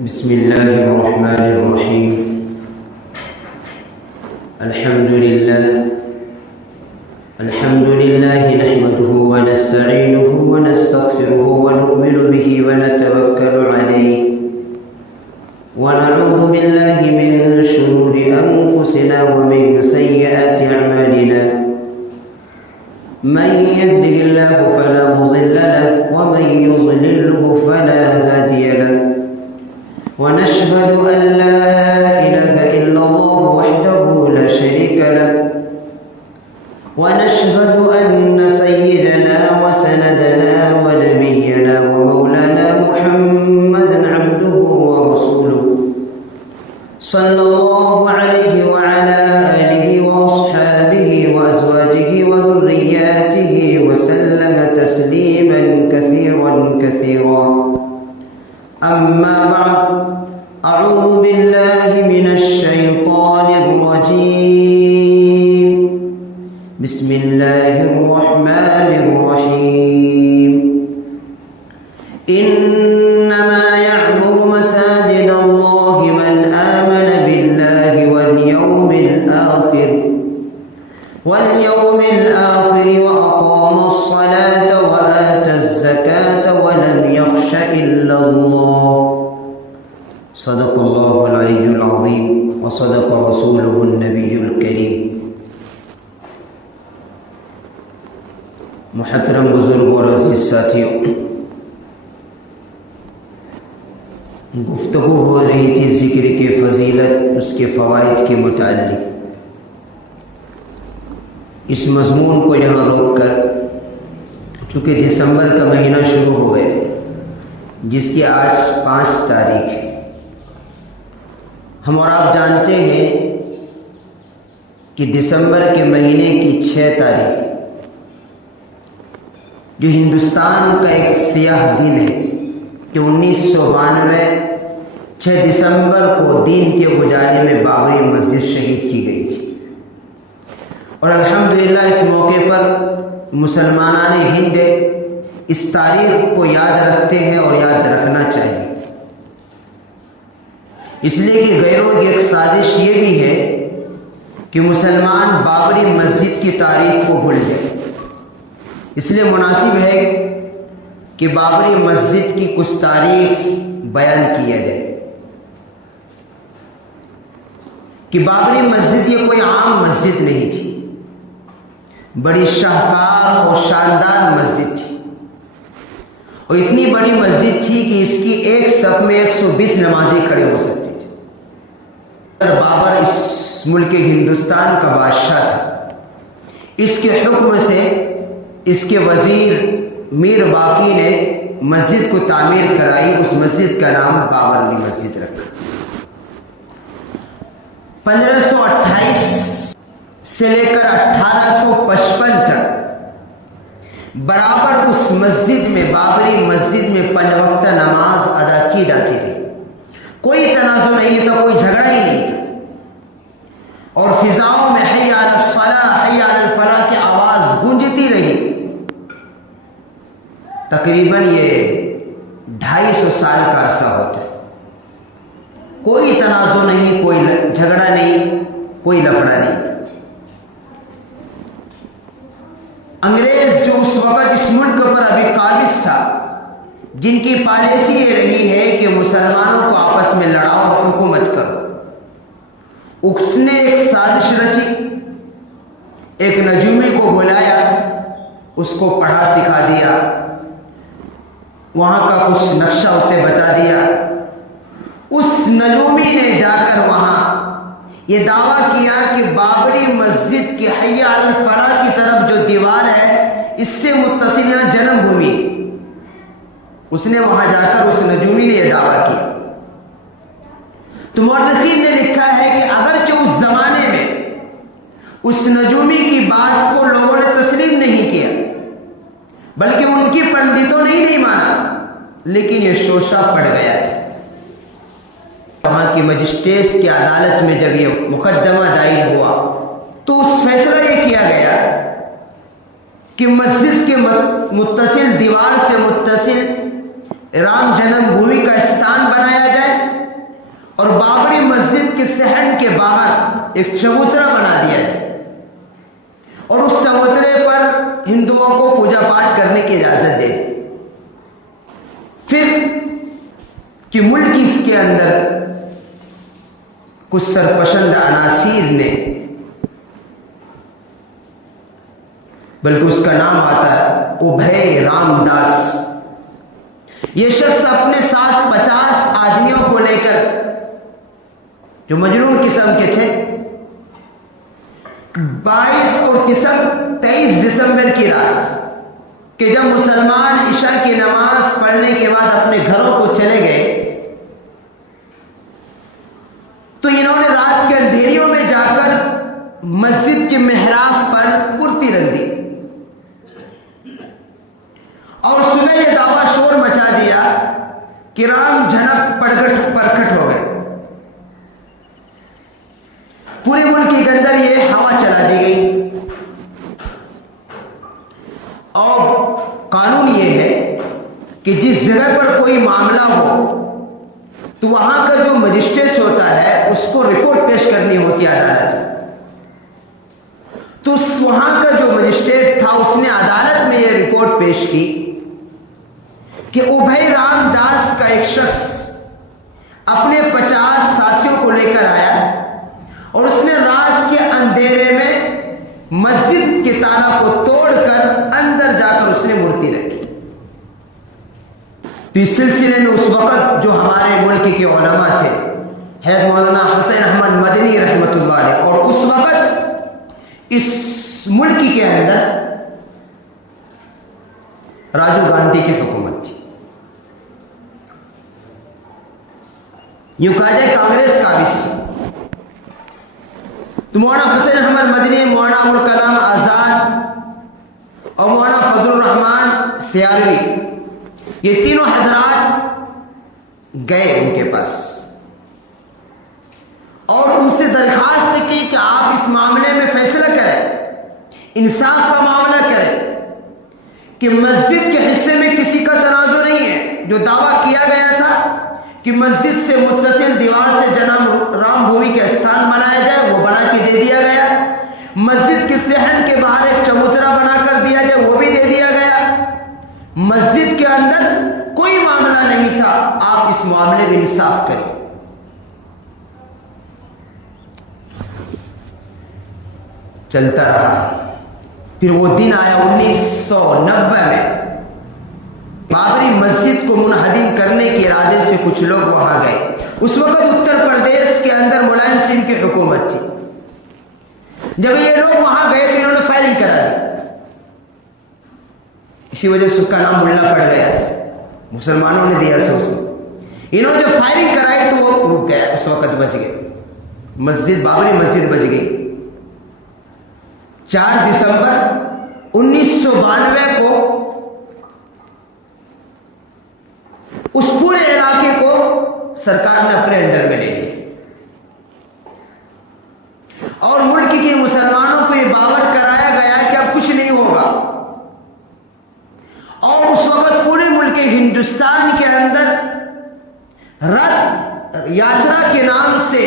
بسم الله الرحمن الرحيم. الحمد لله نحمده ونستعينه ونستغفره ونؤمن به ونتوكل عليه ونعوذ بالله من شرور أنفسنا ومن سيئات أعمالنا. من يهده الله فلا مضل له ومن يضلله فلا هادي له. ونشهد أن لا إله إلا الله وحده لا شريك له. ونشهد أن سيدنا وسندنا ونبينا ومولانا محمدا عبده ورسوله صلى الله عليه وعلى آله وأصحابه وأزواجه وذرياته وسلم تسليما كثيرا كثيرا. أما بعد، أعوذ بالله من الشيطان الرجيم. بسم الله الرحمن الرحيم. إنما يعمر مساجد الله من آمن بالله واليوم الآخر وأقام الصلاة وآتى الزكاة ولم يخش إلا الله. صدق الله العلي العظيم وصدق رسوله النبي الكريم. محترم بزرگ اور عزیز ساتھیوں، گفتگو ہو رہی تھی ذکر کے فضیلت، اس کے فوائد کے متعلق. اس مضمون کو یہاں روک کر، چونکہ دسمبر کا مہینہ شروع ہو گیا جس کی آج 5 تاریخ ہے، ہم اور آپ جانتے ہیں کہ دسمبر کے مہینے کی 6 تاریخ جو ہندوستان کا ایک سیاہ دن ہے کہ 1992 6 دسمبر کو دین کے اجالے میں بابری مسجد شہید کی گئی تھی. اور الحمدللہ اس موقع پر مسلمانان ہند اس تاریخ کو یاد رکھتے ہیں اور یاد رکھنا چاہیے، اس لیے کہ غیروں کی ایک سازش یہ بھی ہے کہ مسلمان بابری مسجد کی تاریخ کو بھول جائے. اس لیے مناسب ہے کہ بابری مسجد کی کچھ تاریخ بیان کیا جائے کہ بابری مسجد یہ کوئی عام مسجد نہیں تھی، بڑی شاہکار اور شاندار مسجد تھی، اور اتنی بڑی مسجد تھی کہ اس کی ایک صف میں 120 نمازی کھڑے ہو سکتے تھے. بابر اس ملک ہندوستان کا بادشاہ تھا. اس کے حکم سے اس کے وزیر میر باقی نے مسجد کو تعمیر کرائی. اس مسجد کا نام بابری مسجد رکھا. 1528 سے لے کر 1855 تک برابر اس مسجد میں، بابری مسجد میں 5 وقت نماز ادا کی جاتی رہی. کوئی تنازع نہیں تھا، کوئی جھگڑا ہی نہیں تھا، اور فضاؤں میں حی علی الصلاۃ حی علی الفلاح کی آواز گونجتی رہی. تقریباً یہ 250 سال کا عرصہ ہوتا ہے. کوئی تنازع نہیں، کوئی جھگڑا نہیں، کوئی لفڑا نہیں تھا. انگریز جو اس وقت اس ملک پر ابھی قابض تھا، جن کی پالیسی یہ رہی ہے کہ مسلمانوں کو آپس میں لڑاؤ اور حکومت کرو، اس نے ایک سازش رچی. ایک نجومی کو بلایا، اس کو پڑھا سکھا دیا، وہاں کا کچھ نقشہ اسے بتا دیا. اس نجومی نے جا کر وہاں یہ دعویٰ کیا کہ بابری مسجد کی حی علی الفلاح کی طرف جو دیوار ہے اس سے متصل یہاں جنم بھومی. اس نے وہاں جا کر اس نجومی نے یہ دعویٰ کیا. تو مورخین نے لکھا ہے کہ اگرچہ اس زمانے میں اس نجومی کی بات کو لوگوں نے تسلیم نہیں کیا، بلکہ ان کی پنڈتوں نے ہی نہیں مانا، لیکن یہ شوشہ پڑ گیا تھا. وہاں کی مجسٹریٹ کی عدالت میں جب یہ مقدمہ دائر ہوا تو اس فیصلہ یہ کیا گیا کہ مسجد کے متصل دیوار سے متصل رام جنم بھومی کا استان بنایا جائے اور بابری مسجد کے صحن کے باہر ایک چبوترا بنا دیا جائے اور اس چبوترے پر ہندوؤں کو پوجا پاٹ کرنے کی اجازت دے دی. پھر کہ ملک اس کے اندر کچھ سرپسند عناصر نے، بلکہ اس کا نام آتا ہے ابھے رام داس، یہ شخص اپنے ساتھ 50 آدمیوں کو لے کر، جو مجنون قسم کے تھے، 22 اور 23 دسمبر کی رات کہ جب مسلمان عشاء کی نماز پڑھنے کے بعد اپنے گھروں کو چلے گئے تو انہوں نے رات کے اندھیریوں میں جا کر مسجد کے محراب پر مورتی رکھ دی اور صبح یہ دعویٰ شور مچا دیا کہ رام جھنک پرکٹ ہو گئے. پورے ملک کے اندر یہ ہوا چلا دی گئی اور قانون یہ ہے کہ جس جگہ پر کوئی معاملہ ہو تو وہاں کا جو مجسٹریٹ ہوتا ہے اس کو رپورٹ پیش کرنی ہوتی ہے عدالت میں. تو وہاں کا جو مجسٹریٹ تھا اس نے عدالت میں یہ رپورٹ پیش کی کہ ابھے رام داس کا ایک شخص اپنے 50 ساتھیوں کو لے کر آیا اور اس نے رات کے اندھیرے میں مسجد کے تالا کو توڑ کر اندر جا کر اس نے مورتی رکھی. تو اس سلسلے میں اس وقت جو ہمارے ملک کے علماء تھے، حضرت مولانا حسین احمد مدنی رحمۃ اللہ علیہ، اور اس وقت اس ملک کے اندر راجیو گاندھی کی حکومت تھی، یوں کہا جائے کانگریس قابض تھی. تو مولانا حسین احمد مدنی، مولانا ابوالکلام آزاد اور مولانا فضل الرحمان سیالوی، یہ تینوں حضرات گئے ان کے پاس اور ان سے درخواست کی کہ آپ اس معاملے میں فیصلہ کریں، انصاف کا معاملہ کریں کہ مسجد کے حصے میں کسی کا تنازع نہیں ہے. جو دعویٰ کیا گیا تھا کہ مسجد سے متصل دیوار سے جناب رام بھومی کا استھان بنایا جائے، وہ بنا کے دے دیا گیا. مسجد کے صحن کے باہر ایک چبوترا بنا کر دیا جائے، وہ بھی دے دیا گیا. مسجد کے اندر کوئی معاملہ نہیں تھا، آپ اس معاملے میں انصاف کریں. چلتا رہا. پھر وہ دن آیا 1990 میں، بابری مسجد کو منہدم کرنے کے ارادے سے کچھ لوگ وہاں گئے. اس وقت اتر پردیش کے اندر ملائم سنگھ کی حکومت تھی. جب یہ لوگ وہاں گئے تو انہوں نے فائرنگ کرا دی، اسی وجہ سے اس کا نام ملا پڑ گیا، مسلمانوں نے دیا سے اس کو. انہوں نے جو فائرنگ کرائی تو وہ رک گیا، اس وقت بچ گئے. مسجد بابری مسجد بچ گئی. 4 دسمبر 1992 کو اس پورے علاقے کو سرکار نے اپنے انڈر میں لے لیا اور ملک کے مسلمانوں کو یہ باور کرایا گیا کہ اب کچھ نہیں ہوگا. اور اس وقت پورے ملک ہندوستان کے اندر رتھ یاترا کے نام سے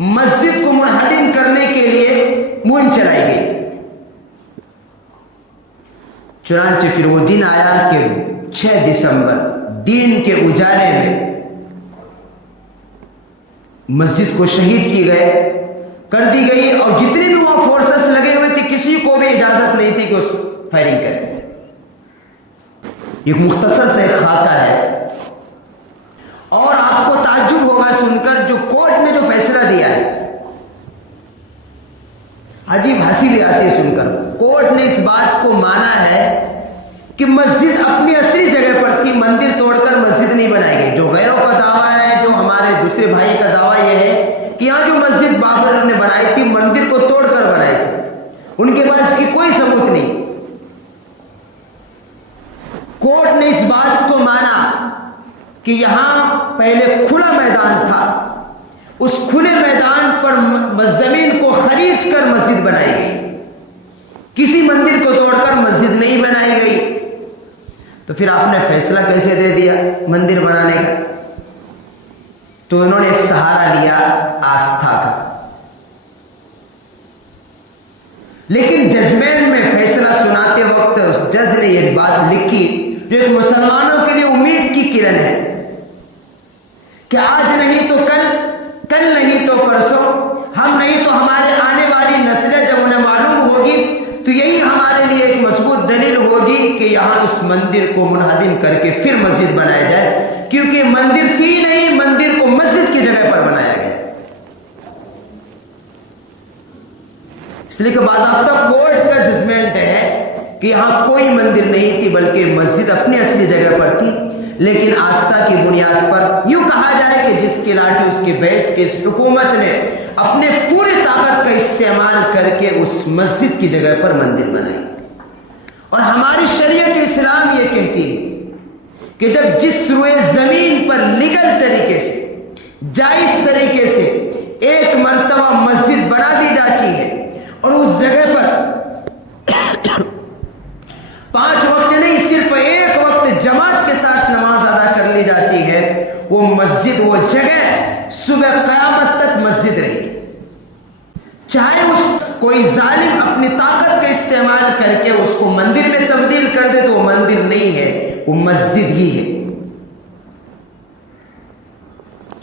مسجد کو منہدم کرنے کے لیے مہم چلائی گئی. چنانچہ پھر وہ دن آیا کہ 6 دسمبر دین کے اجالے میں مسجد کو شہید کی کر دی گئی اور جتنے بھی وہ فورسز لگے ہوئے تھے کسی کو بھی اجازت نہیں تھی کہ اس فائرنگ کرے. ایک مختصر سے ایک خاکہ ہے اور آپ کو تعجب ہوگا سن کر جو کورٹ نے جو فیصلہ دیا ہے، عجیب ہنسی بھی آتی ہے سن کر. کورٹ نے اس بات کو مانا ہے کہ مسجد اپنی اصلی جگہ پر تھی، مندر توڑ کر مسجد نہیں بنائی گئی. جو غیروں کا دعویٰ ہے، جو ہمارے دوسرے بھائی کا دعویٰ یہ ہے کہ یہاں جو مسجد بابر نے بنائی تھی مندر کو توڑ کر بنائی تھی، ان کے پاس اس کی کوئی ثبوت نہیں. کورٹ نے اس بات کو مانا کہ یہاں پہلے کھلا میدان تھا، اس کھلے میدان پر زمین کو خرید کر مسجد بنائی گئی، کسی مندر کو توڑ کر مسجد نہیں بنائی گئی. تو پھر آپ نے فیصلہ کیسے دے دیا مندر بنانے کا؟ تو انہوں نے ایک سہارا لیا آستھا کا. لیکن ججمنٹ میں فیصلہ سناتے وقت اس جج نے یہ بات لکھی جو ایک مسلمانوں کے لیے امید کی کرن ہے کہ آج نہیں تو کل، کل نہیں تو پرسوں، ہم نہیں تو ہمارے آنے والی نسلیں جب انہیں معلوم ہوگی تو یہی ہمارے لیے ایک مضبوط دلیل ہوگی کہ یہاں اس مندر کو منہدم کر کے پھر مسجد بنایا جائے، کیونکہ مندر کی نہیں، مندر کو مسجد کی جگہ پر بنایا گیا. اس لیے کہ باضابطہ کورٹ کا ججمنٹ ہے کہ یہاں کوئی مندر نہیں تھی بلکہ مسجد اپنی اصلی جگہ پر تھی، لیکن آستھا کی بنیاد پر یوں کہا جائے کہ جس کی لاٹھی اس کے بیس کے اس حکومت نے اپنے پوری طاقت کا استعمال کر کے اس مسجد کی جگہ پر مندر بنائی. اور ہماری شریعت اسلام یہ کہتی ہے کہ جب جس روئے زمین پر لیگل طریقے سے، جائز طریقے سے ایک مرتبہ مسجد بنا دی جاتی ہے اور اس جگہ پر 5 وقت نہیں، صرف ایک وقت جماعت کے ساتھ نماز ادا کر لی جاتی ہے، وہ مسجد، وہ جگہ صبح قیامت تک مسجد رہی. چاہے اس کوئی ظالم اپنی طاقت کا استعمال کر کے اس کو مندر میں تبدیل کر دے تو وہ مندر نہیں ہے، وہ مسجد ہی ہے.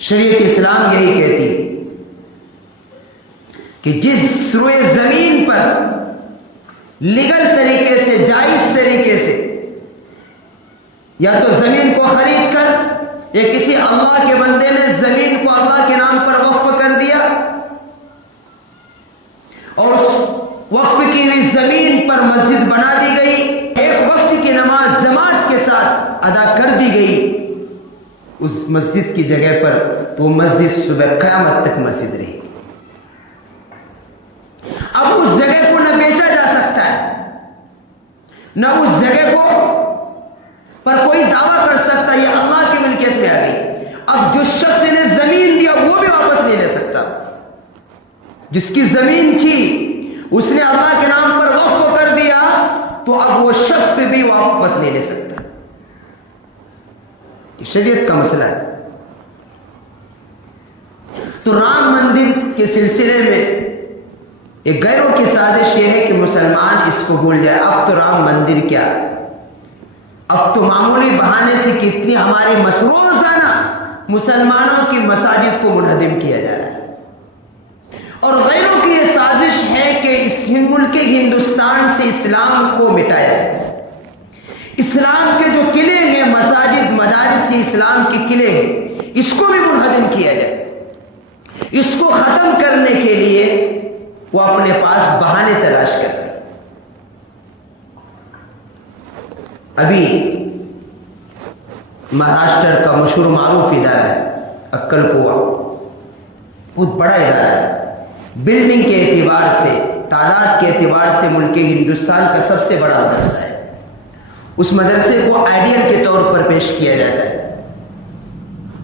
شریعت اسلام یہی کہتی ہے کہ جس روئے زمین پر لیگل طریقے سے، جائز طریقے سے، یا تو زمین کو خرید کر یا کسی اللہ کے بندے نے زمین کو اللہ کے نام پر وقف کر دیا اور اس وقف کی ہوئی زمین پر مسجد بنا دی گئی، ایک وقت کی نماز جماعت کے ساتھ ادا کر دی گئی اس مسجد کی جگہ پر، تو وہ مسجد صبح قیامت تک مسجد رہی. اب اس جگہ کو نہ بیچا جا سکتا ہے، نہ اس جگہ کو پر کوئی دعویٰ کر سکتا یہ اللہ کی ملکیت میں آ گئی. اب جو شخص نے زمین دیا وہ بھی واپس نہیں لے سکتا. جس کی زمین تھی اس نے اللہ کے نام پر وقف کر دیا تو اب وہ شخص بھی واپس نہیں لے سکتا. یہ شریعت کا مسئلہ ہے. تو رام مندر کے سلسلے میں ایک غیروں کی سازش یہ ہے کہ مسلمان اس کو بھول جائے. اب تو رام مندر کیا، اب تو معمولی بہانے سے کتنی ہماری روزانہ مسلمانوں کی مساجد کو منہدم کیا جا رہا ہے. اور غیروں کی یہ سازش ہے کہ اس ملک ہندوستان سے اسلام کو مٹایا جائے. اسلام کے جو قلعے ہیں، مساجد، مدارس اسلام کے قلعے ہیں، اس کو بھی منہدم کیا جائے. اس کو ختم کرنے کے لیے وہ اپنے پاس بہانے تلاش کر رہے. ابھی مہاراشٹر کا مشہور معروف ادارہ ہے اکل کووا، بہت بڑا ادارہ ہے. بلڈنگ کے اعتبار سے، تعداد کے اعتبار سے ملک ہندوستان کا سب سے بڑا مدرسہ ہے. اس مدرسے کو آئیڈیل کے طور پر پیش کیا جاتا ہے.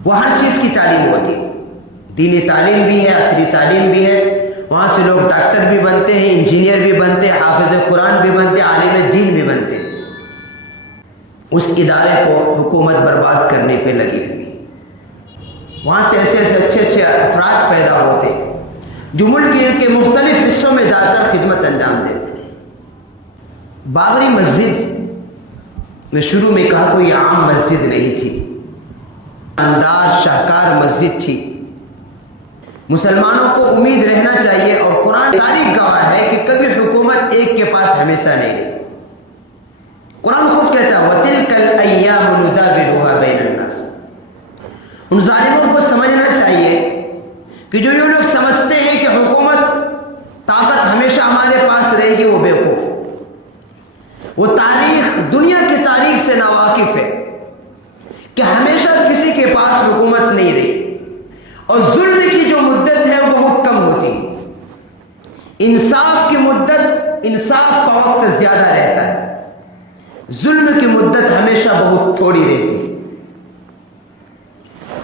وہ ہر چیز کی تعلیم ہوتی ہے، دینی تعلیم بھی ہے، عصری تعلیم بھی ہے. وہاں سے لوگ ڈاکٹر بھی بنتے ہیں، انجینئر بھی بنتے ہیں، حافظ قرآن بھی بنتے ہیں، عالم دین بھی بنتے ہیں. اس ادارے کو حکومت برباد کرنے پہ لگی ہوئی. وہاں سے ایسے اچھے افراد پیدا ہوتے جو ملک کے مختلف حصوں میں جا کر خدمت انجام دیتے. بابری مسجد میں شروع میں کہا کوئی عام مسجد نہیں تھی، انداز شاہکار مسجد تھی. مسلمانوں کو امید رہنا چاہیے، اور قرآن تاریخ گواہ ہے کہ کبھی حکومت ایک کے پاس ہمیشہ نہیں رہی. قرآن خود کہتا ہے وَتِلْكَ الْأَيَّامُ نُدَاوِلُهَا بَيْنَ النَّاسِ. ان ظالموں کو سمجھنا چاہیے کہ جو یہ لوگ سمجھتے ہیں کہ حکومت طاقت ہمیشہ ہمارے پاس رہے گی، وہ بیوقوف. وہ تاریخ، دنیا کی تاریخ سے ناواقف ہے کہ ہمیشہ کسی کے پاس حکومت نہیں رہی، اور ظلم کی جو مدت ہے وہ بہت کم ہوتی ہے. انصاف کی مدت، انصاف کا وقت زیادہ رہتا ہے، ظلم کی مدت ہمیشہ بہت تھوڑی رہتی ہے.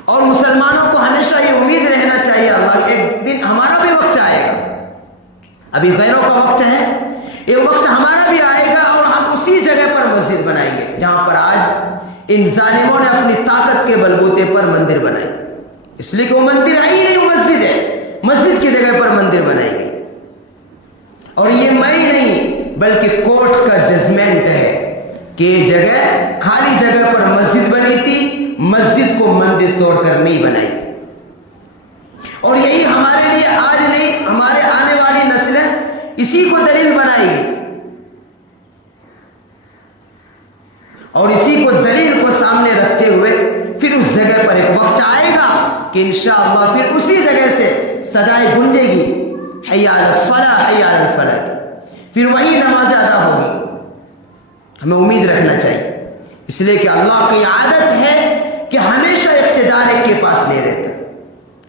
اور مسلمانوں کو ہمیشہ یہ امید رہنا چاہیے اللہ ایک دن ہمارا بھی وقت آئے گا. ابھی غیروں کا وقت ہے، ایک وقت ہمارا بھی آئے گا اور ہم اسی جگہ پر مسجد بنائیں گے جہاں پر آج ان ظالموں نے اپنی طاقت کے بلبوتے پر مندر بنائے. اس لیے کہ وہ مندر ہے ہی نہیں، وہ مسجد ہے، مسجد کی جگہ پر مندر بنائی گئی۔ اور یہ میں نہیں بلکہ کورٹ کا ججمنٹ ہے کہ یہ جگہ خالی جگہ پر مسجد بنی تھی، مسجد کو مندر توڑ کر نہیں بنائی گئی۔ اور یہی ہمارے لیے آج نہیں، ہمارے آنے والی نسلیں اسی کو دلیل بنائے گی، اور اسی کو دلیل کو سامنے رکھتے ہوئے پھر اس جگہ پر ایک وقت آئے گا کہ انشاءاللہ پھر اسی جگہ سے صدائیں گونجے گی، حی علی الصلاۃ حی علی الفلاح، پھر وہی نماز ادا ہوگی۔ ہمیں امید رکھنا چاہیے، اس لیے کہ اللہ کی عادت ہے کہ ہمیشہ اقتدار ایک کے پاس نہیں رہتا،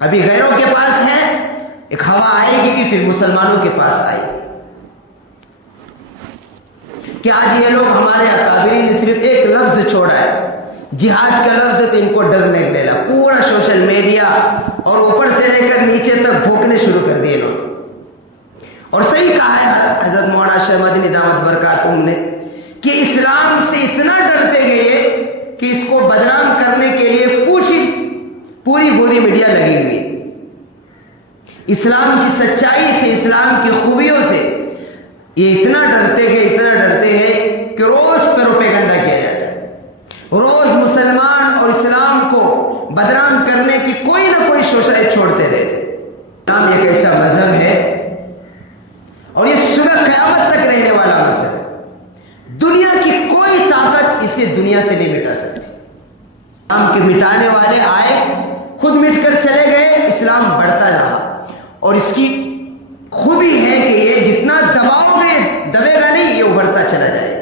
ابھی غیروں کے پاس ہے، ایک ہوا آئے گی کہ پھر مسلمانوں کے پاس آئے گی۔ کہ آج یہ لوگ ہمارے اکابرین نے صرف ایک لفظ چھوڑا ہے، جہاد کا لفظ، تو ان کو ڈر نہیں لے لا، پورا سوشل میڈیا اور اوپر سے لے کر نیچے تک بھونکنے شروع کر دیے لوگ۔ اور صحیح کہا ہے حضرت مولانا شیخ مدنی دامت برکاتہم نے کہ اسلام سے اتنا ڈرتے گئے کہ اس کو بدنام کرنے کے لیے پوری میڈیا لگی ہوئی، اسلام کی سچائی سے، اسلام کی خوبیوں سے یہ اتنا ڈرتے ہیں کہ روز پروپیگنڈا کیا جاتا ہے، روز مسلمان اور اسلام کو بدنام کرنے کی کوئی نہ کوئی شوشائیں چھوڑتے رہتے۔ اسلام ایک ایسا مذہب ہے اور یہ صبح قیامت تک رہنے والا مذہب ہے، دنیا کی کوئی طاقت اسے دنیا سے نہیں مٹا سکتی۔ اسلام کے مٹانے والے آئے، خود مٹ کر چلے گئے، اسلام بڑھتا رہا، اور اس کی خوبی ہے کہ یہ جتنا دباؤ میں دبے گا نہیں، یہ ابھرتا چلا جائے گا۔